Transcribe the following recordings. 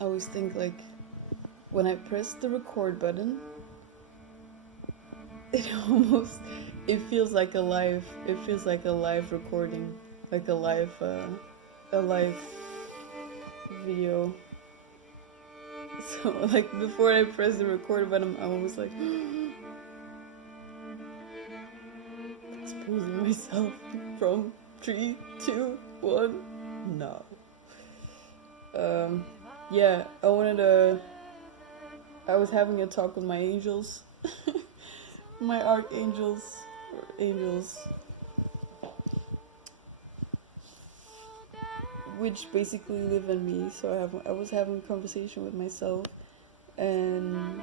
I always think like when I press the record button, it almost it feels like a live. It feels like a live recording, like a live video. So like before I press the record button, I'm always like exposing myself from three, two, one. No. Um, yeah, I was having a talk with my angels, my archangels, or angels, which basically live in me. So I was having a conversation with myself and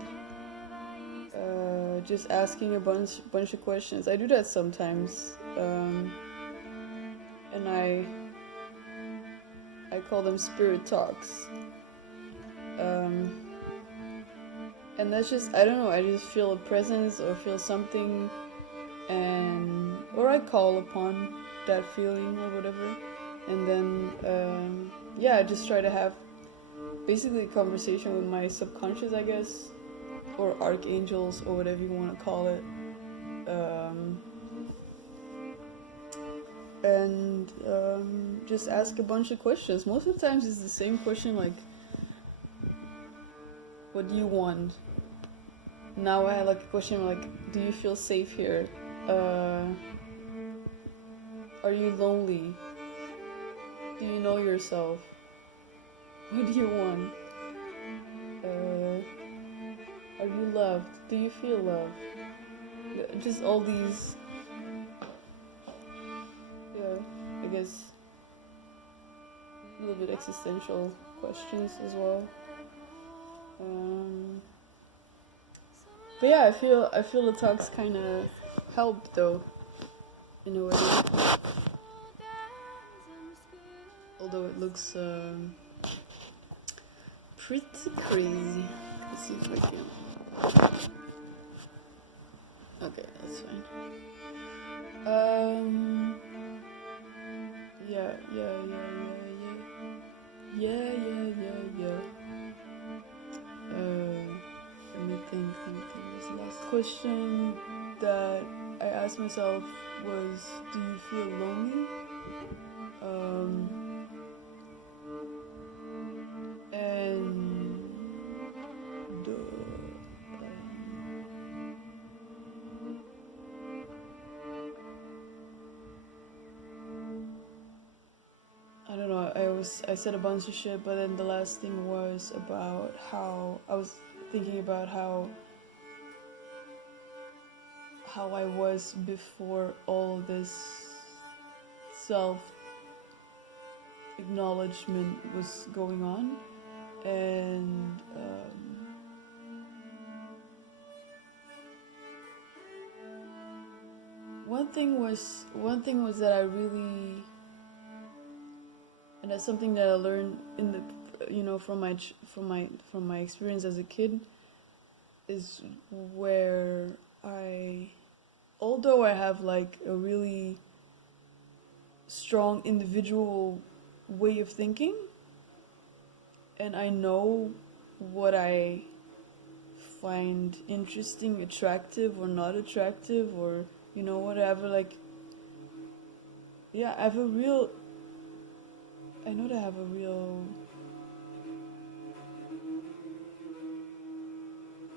just asking a bunch of questions. I do that sometimes, and I call them spirit talks. Um, and that's just I don't know. I just feel a presence or feel something, and or I call upon that feeling or whatever, and then yeah, I just try to have basically a conversation with my subconscious, I guess, or archangels or whatever you want to call it. And just ask a bunch of questions. Most of the times it's the same question, like, what do you want? Now I had like a question like, do you feel safe here? Are you lonely? Do you know yourself? What do you want? Are you loved? Do you feel love? Just all these, yeah, I guess a little bit existential questions as well. But yeah, I feel the talks kind of helped though, in a way. Although it looks pretty crazy. Let's see if I can. Okay, that's fine. Yeah, yeah, yeah, yeah, yeah, yeah, yeah, yeah, yeah. Let me think. What's the last question that I asked myself was, do you feel lonely? And I don't know. I said a bunch of shit, but then the last thing was about how I was thinking about how I was before all this self acknowledgement was going on, and one thing was that I really, and that's something that I learned in the from my experience as a kid, is where although I have like a really strong individual way of thinking, and I know what I find interesting, attractive, or not attractive, or whatever. Like, yeah, I know that I have a real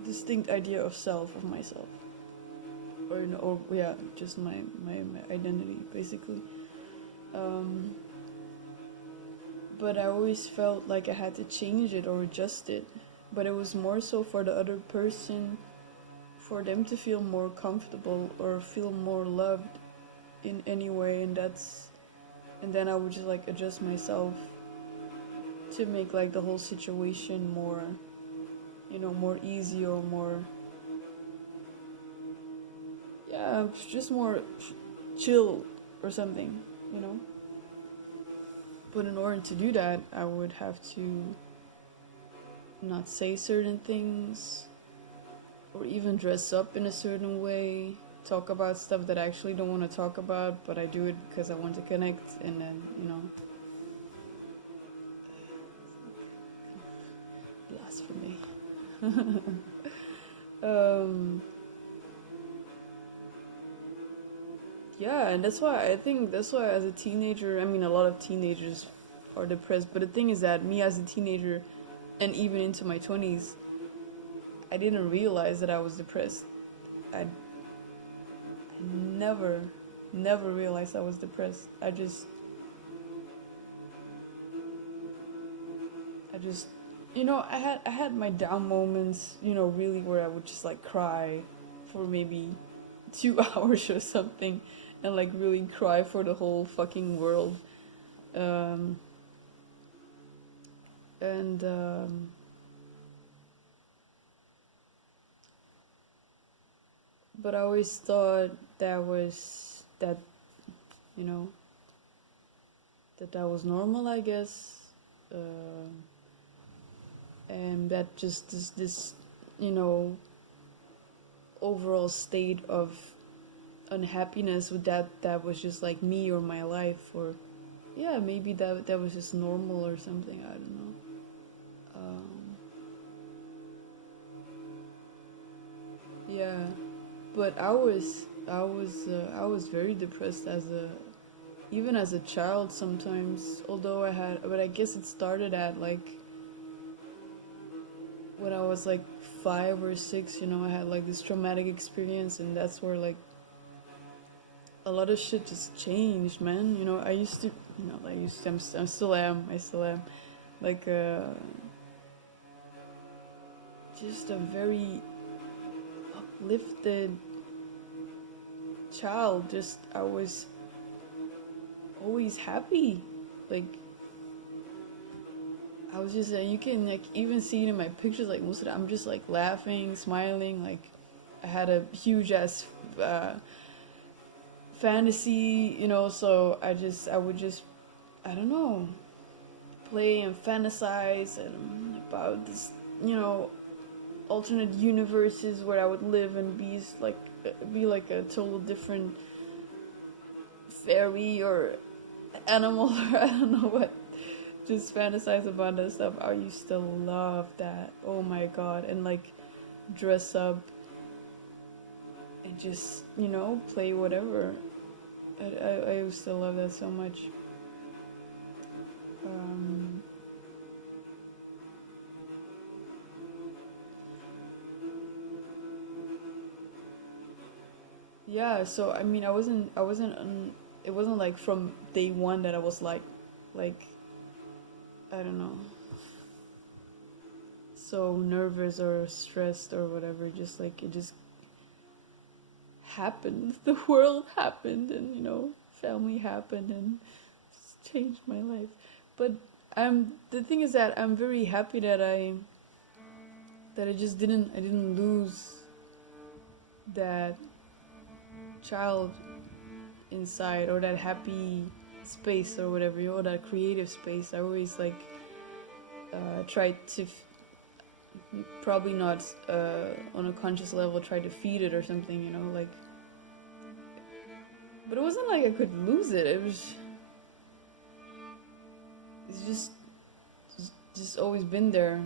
distinct idea of self, of myself, or yeah, just my identity, basically. But I always felt like I had to change it or adjust it. But it was more so for the other person, for them to feel more comfortable or feel more loved in any way, and then I would just like adjust myself to make like the whole situation more, more easy, or more, yeah, just more chill or something, you know. But in order to do that, I would have to not say certain things, or even dress up in a certain way, talk about stuff that I actually don't want to talk about, but I do it because I want to connect, and then, depressed for me. um, yeah, and that's why as a teenager, I mean, a lot of teenagers are depressed. But the thing is that me as a teenager, and even into my 20s, I didn't realize that I was depressed. I never, never realized I was depressed. I just, I had my down moments, really where I would just like cry for maybe 2 hours or something, and like really cry for the whole fucking world. Um, and But I always thought that you know that was normal, I guess. Um and that just this you know overall state of unhappiness with that was just like me or my life, or yeah, maybe that was just normal or something, I don't know. um yeah, but I was very depressed as a even as a child sometimes, although but I guess it started at like when I was like 5 or 6. I had like this traumatic experience, and that's where like a lot of shit just changed, man. I used to, I still am, like just a very uplifted child. Just I was always happy, like I was just, you can like even see it in my pictures. Like most of the I'm just like laughing, smiling. Like I had a huge ass fantasy, So I would just, I don't know, play and fantasize and about this, you know, alternate universes where I would live and be like a total different fairy or animal or I don't know what. Just fantasize about that stuff. I used to love that. Oh my god. And like dress up and just, play whatever. I used to love that so much. Um, yeah, so I mean, it wasn't like from day one that I was like, I don't know, so nervous or stressed or whatever. Just like, it just happened. The world happened, and family happened, and just changed my life. But the thing is that I'm very happy that I didn't lose that child inside, or that happy space or whatever, or that creative space. I always like try to probably not on a conscious level try to feed it or something, like. But it wasn't like I could lose it. It's just always been there,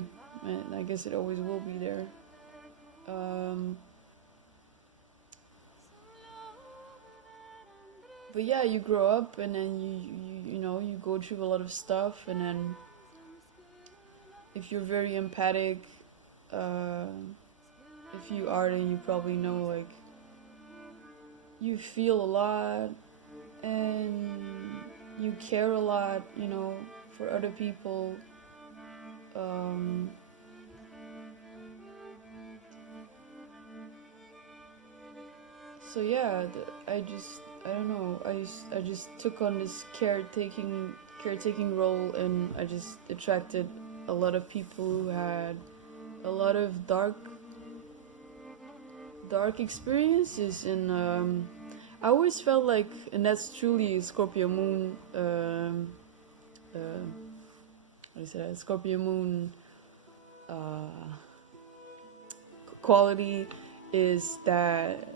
and I guess it always will be there. Um, but yeah, you grow up, and then you go through a lot of stuff, and then if you're very empathic, uh, if you are, then you probably know, like, you feel a lot, and you care a lot, for other people. Um, so yeah, I don't know. I just took on this caretaking role, and I just attracted a lot of people who had a lot of dark experiences, and I always felt like, and that's truly Scorpio moon. What is it? Scorpio moon uh, quality is that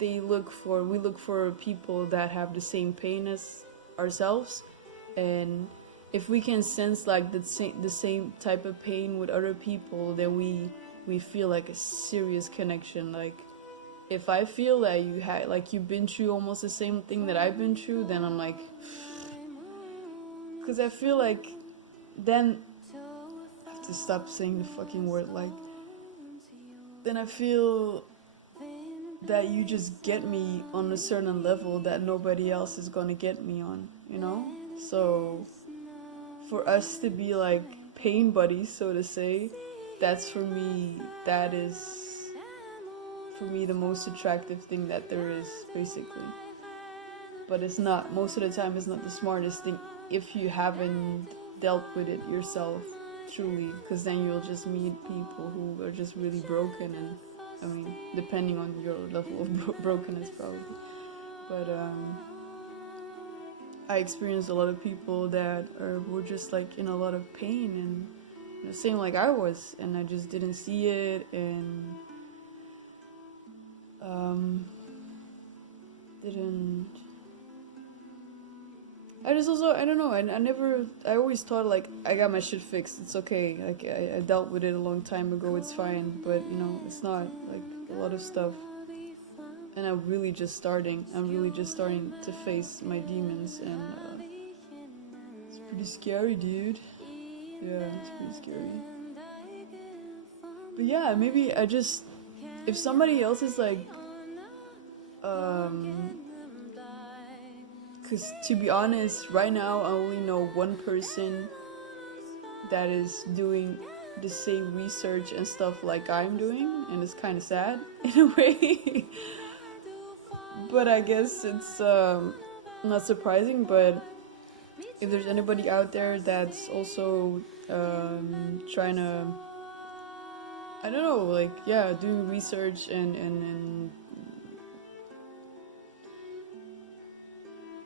we look for people that have the same pain as ourselves, and if we can sense like the same type of pain with other people, then we feel like a serious connection. Like if I feel that you've been through almost the same thing that I've been through, then I'm like, because I feel like then I have to stop saying the fucking word like. Then I feel that you just get me on a certain level that nobody else is gonna get me on, you know? So for us to be like pain buddies, so to say, that is for me the most attractive thing that there is, basically. But it's not, most of the time it's not the smartest thing if you haven't dealt with it yourself truly, because then you'll just meet people who are just really broken, and I mean, depending on your level of brokenness probably. But I experienced a lot of people that were just like in a lot of pain, and same like I was, and I just didn't see it, and didn't. I just also, I don't know, I always thought like, I got my shit fixed, it's okay, like I dealt with it a long time ago, it's fine, but it's not, like a lot of stuff, and I'm really just starting to face my demons, and it's pretty scary, dude. Yeah, it's pretty scary. But yeah, maybe if somebody else is like, because to be honest, right now I only know one person that is doing the same research and stuff like I'm doing, and it's kind of sad in a way. But I guess it's not surprising, but if there's anybody out there that's also trying to, I don't know, like, yeah, doing research and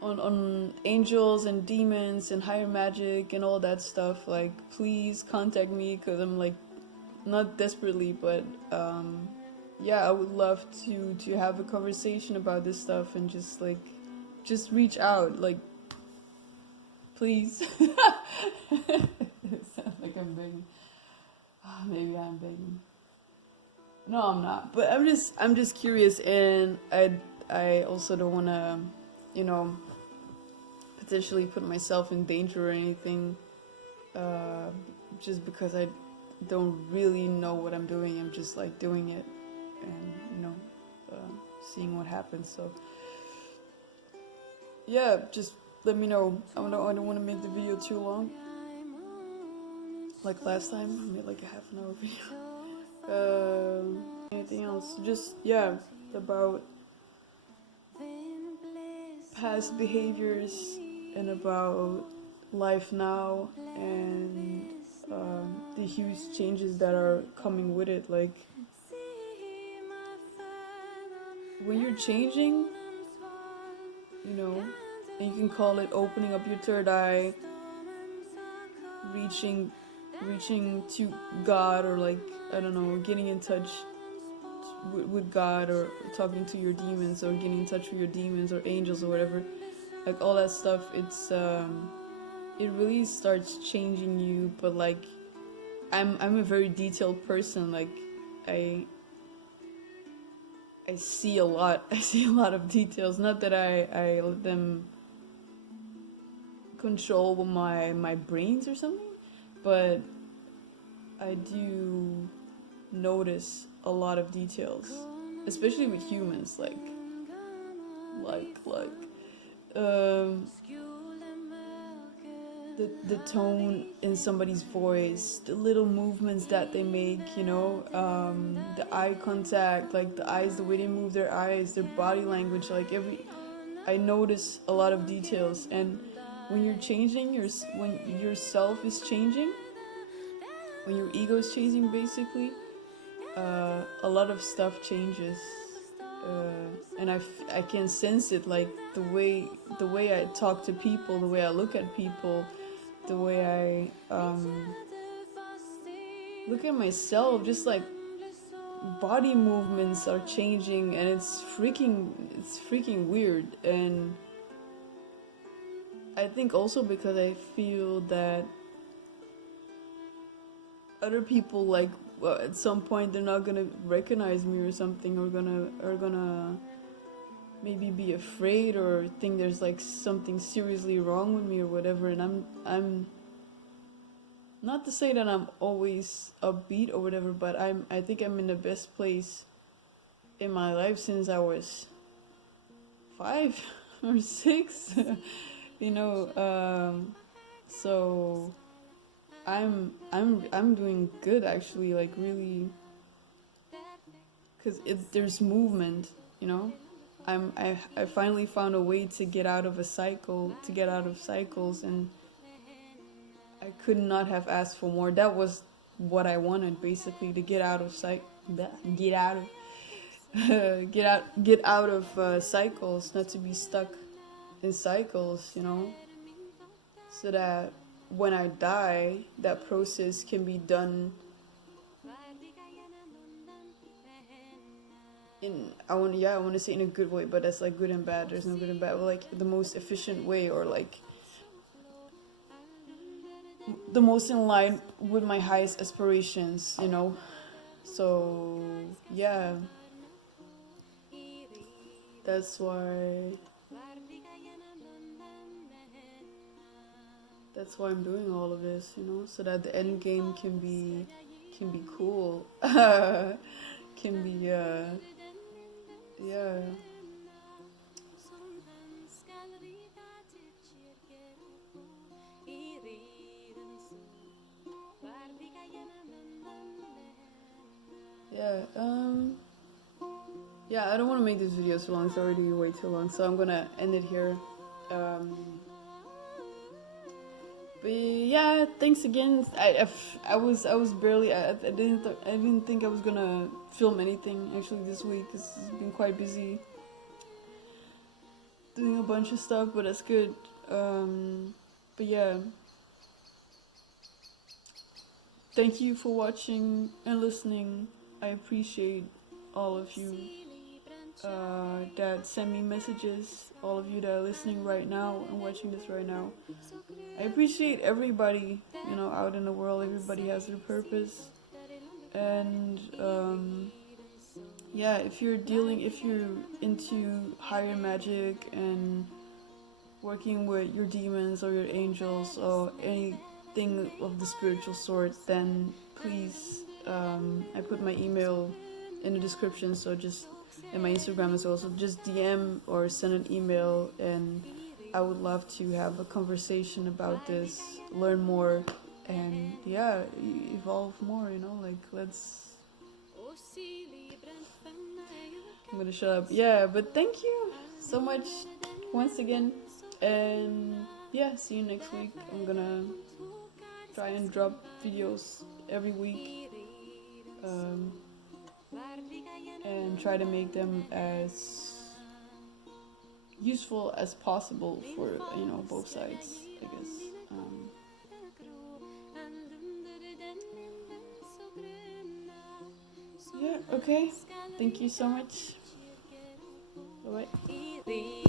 on angels and demons and higher magic and all that stuff, like, please contact me, because I'm like, not desperately, but yeah, I would love to have a conversation about this stuff, and just reach out, like, please. It sounds like I'm begging. Maybe I'm begging. No, I'm not, but I'm just curious, and I also don't want to, potentially put myself in danger or anything, just because I don't really know what I'm doing. I'm just like doing it, and seeing what happens. So yeah, just let me know. I don't want to make the video too long. Like last time, I made like a half an hour video. Anything else? Just, yeah, about past behaviors and about life now, and the huge changes that are coming with it. Like, when you're changing, and you can call it opening up your third eye, reaching to God, or like, I don't know, getting in touch with God, or talking to your demons, or getting in touch with your demons or angels or whatever, like all that stuff, it really starts changing you. But like, I'm a very detailed person. Like, I see a lot. I see a lot of details. Not that I let them control my brains or something, but I do notice a lot of details, especially with humans. Like the tone in somebody's voice, the little movements that they make, the eye contact, like the eyes, the way they move their eyes, their body language, like I notice a lot of details. And when you're changing, when yourself is changing, when your ego is changing, basically, a lot of stuff changes, and I can sense it, like the way I talk to people, the way I look at people, the way I look at myself, just like body movements are changing, and it's freaking weird. And I think also because I feel that other people, like, well, at some point they're not gonna recognize me or something, or gonna maybe be afraid or think there's like something seriously wrong with me or whatever. And I'm not to say that I'm always upbeat or whatever, but I think I'm in the best place in my life since I was 5 or 6. you know. So I'm doing good actually, like really, because there's movement, you know. I finally found a way to get out of a cycle, to get out of cycles, and I could not have asked for more. That was what I wanted, basically, to get out of get out of get out of cycles, not to be stuck in cycles, you know, so that when I die, that process can be done in, I want to say in a good way, but that's like good and bad. There's no good and bad, but like the most efficient way, or like the most in line with my highest aspirations, you know. So yeah, that's why I'm doing all of this, you know, so that the end game can be cool. Can be yeah. Yeah, yeah, I don't want to make this video too long. It's already way too long, so I'm gonna end it here. But yeah, thanks again. I was barely. I didn't think I was gonna film anything actually this week. It's been quite busy doing a bunch of stuff, but that's good. But yeah, thank you for watching and listening. I appreciate all of you that send me messages, all of you that are listening right now and watching this right now. I appreciate everybody, you know, out in the world. Everybody has their purpose. And yeah, if you're into higher magic and working with your demons or your angels or anything of the spiritual sort, then please, I put my email in the description, so just, and my Instagram as well, so just DM or send an email, and I would love to have a conversation about this, learn more, and yeah, evolve more, you know, like let's, I'm gonna shut up. Yeah, but thank you so much once again, and yeah, see you next week. I'm gonna try and drop videos every week, and try to make them as useful as possible for, you know, both sides, I guess. Yeah, okay, thank you so much. Bye bye.